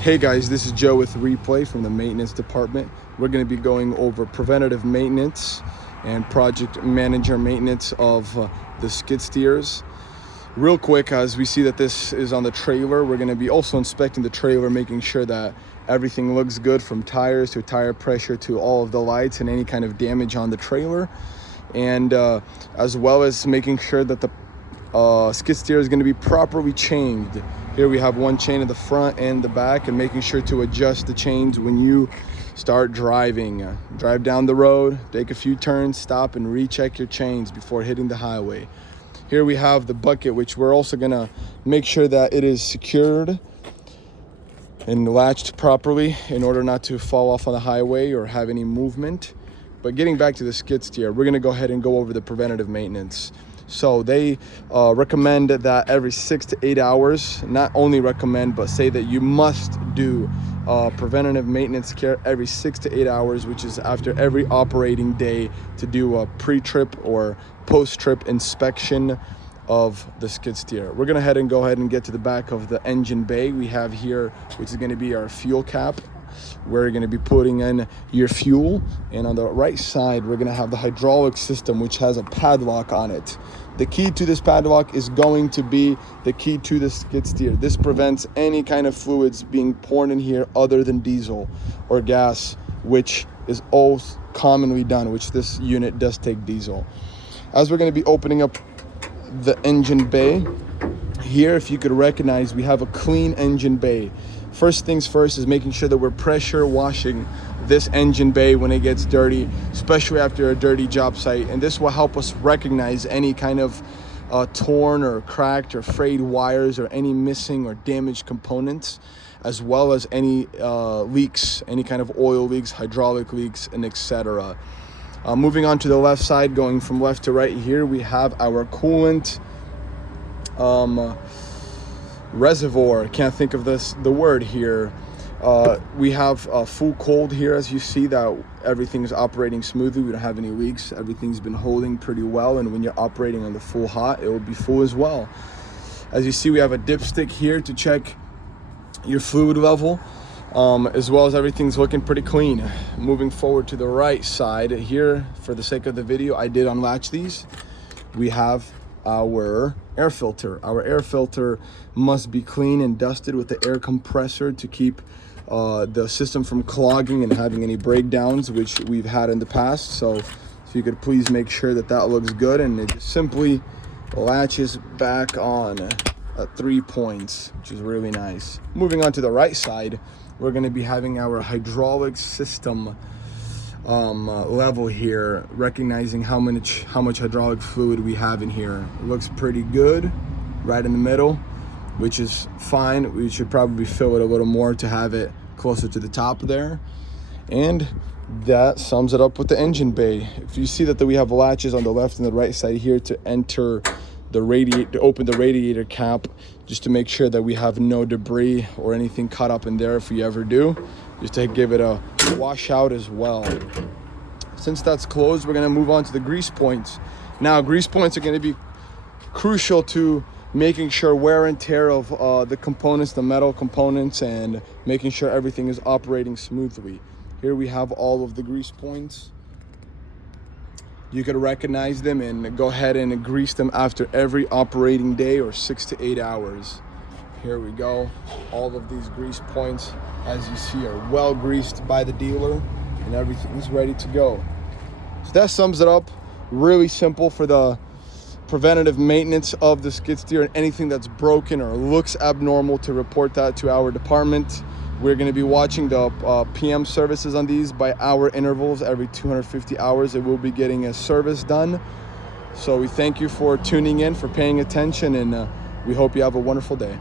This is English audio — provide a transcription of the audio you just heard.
Hey guys, this is Joe with Replay from the maintenance department. We're going to be going over preventative maintenance and project manager maintenance of the skid steers. Real quick, as we see that this is on the trailer, we're going to be also inspecting the trailer, making sure that everything looks good, from tires to tire pressure to all of the lights and any kind of damage on the trailer, and as well as making sure that the skid steer is going to be properly chained. Here we have one chain in the front and the back, and making sure to adjust the chains when you start driving. Drive down the road, take a few turns, stop and recheck your chains before hitting the highway. Here we have the bucket, which we're also gonna make sure that it is secured and latched properly in order not to fall off on the highway or have any movement. But getting back to the skid steer, we're gonna go ahead and go over the preventative maintenance. So they recommend that every 6 to 8 hours, not only recommend, but say that you must do preventative maintenance care every 6 to 8 hours, which is after every operating day, to do a pre-trip or post-trip inspection of the skid steer. We're gonna go ahead and get to the back of the engine bay we have here, which is gonna be our fuel cap. We're going to be putting in your fuel, and on the right side we're going to have the hydraulic system, which has a padlock on it. The key to this padlock is going to be the key to the skid steer. This prevents any kind of fluids being poured in here other than diesel or gas, which is all commonly done, which this unit does take diesel. As we're going to be opening up the engine bay here, if you could recognize, we have a clean engine bay. First things first is making sure that we're pressure washing this engine bay when it gets dirty, especially after a dirty job site. And this will help us recognize any kind of torn or cracked or frayed wires or any missing or damaged components, as well as any leaks, any kind of oil leaks, hydraulic leaks, and etc. Moving on to the left side, going from left to right here, we have our coolant reservoir. Can't think of the word here. We have full cold here, as you see that everything is operating smoothly. We don't have any leaks. Everything's been holding pretty well, and when you're operating on the full hot, it will be full as well. As you see, we have a dipstick here to check your fluid level, as well as everything's looking pretty clean. Moving forward to the right side here, for the sake of the video, I did unlatch these. We have our air filter. Our air filter must be clean and dusted with the air compressor to keep the system from clogging and having any breakdowns, which we've had in the past. So if you could please make sure that that looks good, and it just simply latches back on at 3 points, which is really nice. Moving on to the right side, we're going to be having our hydraulic system level here, recognizing how much hydraulic fluid we have in here. It looks pretty good right in the middle, which is fine. We should probably fill it a little more to have it closer to the top there. And that sums it up with the engine bay. If you see that we have latches on the left and the right side here to enter the radiator, to open the radiator cap, just to make sure that we have no debris or anything caught up in there if we ever do, just to give it a washout as well. Since that's closed, we're going to move on to the grease points. Now, grease points are going to be crucial to making sure wear and tear of the components, the metal components, and making sure everything is operating smoothly. Here we have all of the grease points. You could recognize them and go ahead and grease them after every operating day or 6 to 8 hours. Here we go. All of these grease points, as you see, are well greased by the dealer, and everything is ready to go. So that sums it up. Really simple for the preventative maintenance of the skid steer, and anything that's broken or looks abnormal, to report that to our department. We're going to be watching the PM services on these by hour intervals. Every 250 hours it will be getting a service done. So we thank you for tuning in, for paying attention, and we hope you have a wonderful day.